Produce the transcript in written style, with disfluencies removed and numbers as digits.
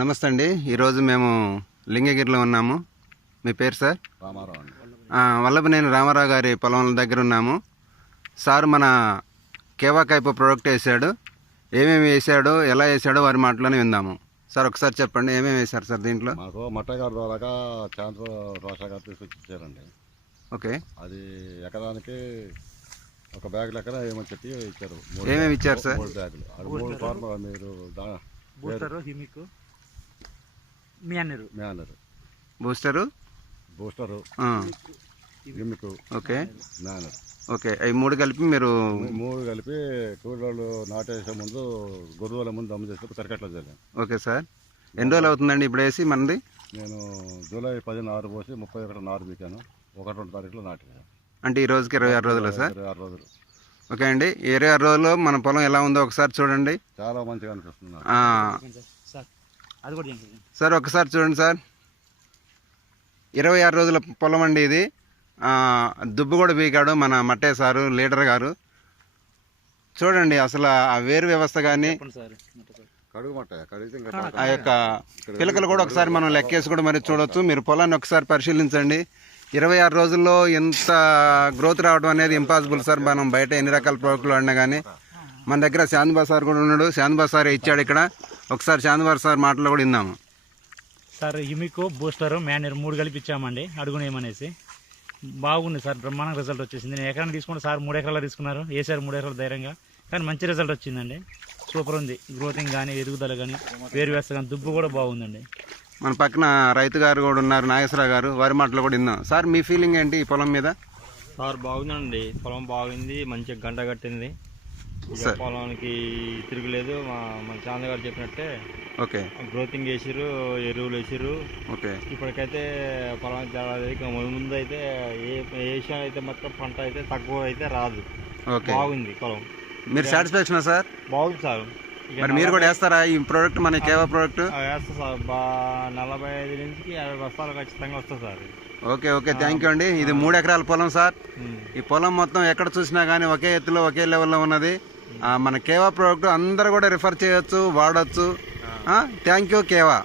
నమస్తే అండి. ఈరోజు మేము లింగగిరిలో ఉన్నాము. మీ పేరు సార్? రామారావు అండి. వల్లభనేని రామారావు గారి పొలం దగ్గర ఉన్నాము. సార్ మన కేవా కైపో ప్రోడక్ట్ వేసాడు. ఏమేమి వేసాడో ఎలా వేసాడో వారి మాటలోనే విందాము. సార్ ఒకసారి చెప్పండి, ఏమేమి వేశారు సార్ దీంట్లో? మాకు మట్టగారు ద్వారా చాంద్ర రోషా గారు తీసుకొచ్చి ఇచ్చారండి. ఓకే, అది ఎకరానికి ఒక బ్యాగ్ లెక్కన ఏమని చెప్పి ఇచ్చారు. ఏమేమి ఇచ్చారు సార్? 3 బ్యాగులు. అది 3 ఫార్ములా మీరు బూస్టరు హిమిక్ ఓకే మ్యానర్ ఓకే, అవి 3 కలిపి మీరు 3 కలిపి కూలీలు నాటేసే ముందు గొర్రెల ముందు దమ్ము చేసి కరికట్లో చల్లాను. ఓకే సార్, ఎన్ని రోజులు అవుతుందండి ఇప్పుడు వేసి మనది? నేను జూలై 10 నారు పోసి 31 నారు బీకాను. 1-2 తారీఖులో నాటాను. అంటే ఈ రోజుకి 26 రోజులు సార్? 26 రోజులు. ఓకే అండి, 26 రోజుల్లో మన పొలం ఎలా ఉందో ఒకసారి చూడండి. చాలా మంచిగా అనిపిస్తుంది సార్. ఒకసారి చూడండి సార్, 26 రోజుల పొలం అండి ఇది. దుబ్బు కూడా బీకాడు మన మట్టే సారు, లీడర్ గారు. చూడండి అసలు ఆ వేరు వ్యవస్థ కానీ ఆ యొక్క పిలకలు కూడా ఒకసారి మనం లెక్కేసి కూడా మరి చూడవచ్చు. మీరు పొలాన్ని ఒకసారి పరిశీలించండి. 26 రోజుల్లో ఎంత గ్రోత్ రావడం అనేది ఇంపాసిబుల్ సార్. మనం బయట ఎన్ని రకాల ప్రోడక్ట్లు ఆడినా కానీ మన దగ్గర శాంతిబాబు సార్ కూడా ఉన్నాడు. శాంతిబాబు సార్ ఇచ్చాడు ఇక్కడ. ఒకసారి శాంతిబాబు సార్ మాటలు కూడా విన్నాము. సార్ హిమికో బూస్టర్ మ్యానర్ 3 కలిపి ఇచ్చామండి అడుగునేమనేసి. బాగుంది సార్, బ్రహ్మాండంగా రిజల్ట్ వచ్చింది. నేను ఎకరాన్ని తీసుకుంటే సార్ 3 ఎకరాలు తీసుకున్నారు, వేసారు 3 ఎకరాలు ధైర్యంగా. కానీ మంచి రిజల్ట్ వచ్చిందండి, సూపర్ ఉంది. గ్రోతింగ్ కానీ ఎదుగుదల కానీ వేరు వేస్త కానీ దుబ్బు కూడా బాగుందండి. మన పక్కన రైతు గారు కూడా ఉన్నారు, నాగేశ్వరరావు గారు. వారి మాటలు కూడా విన్నాం. సార్ మీ ఫీలింగ్ ఏంటి ఈ పొలం మీద? సార్ బాగుందండి, పొలం బాగుంది, మంచిగా గంట కట్టింది, పొలానికి తిరగలేదు. మన చాంద గారు చెప్పినట్టే ఓకే, గ్రోతింగ్ వేసిర్రు, ఎరువులు వేసిర్రు. ఓకే, ఇప్పటికైతే పొలం చాలా ముందు అయితే వేసిన అయితే మాత్రం పంట అయితే తక్కువ అయితే రాదు. ఓకే, బాగుంది పొలం. మీరు సాటిస్ఫాక్షన్ సార్? బాగుంది సార్. మరి మీరు కూడా వేస్తారా ఈ ప్రోడక్ట్, మన కేవా ప్రోడక్ట్? వేస్తా సార్, 45 నుంచి 50 బస్తాలు ఖచ్చితంగా వస్తుంది sir. Okay okay, thank you అండి. ఇది 3 ఎకరాల పొలం సార్. ఈ పొలం మొత్తం ఎక్కడ చూసినా కానీ ఒకే ఎత్తులో ఒకే లెవెల్లో ఉన్నది. మన కేవా ప్రోడక్ట్ అందరూ కూడా రిఫర్ చేయొచ్చు, వాడచ్చు. Thank you కేవా.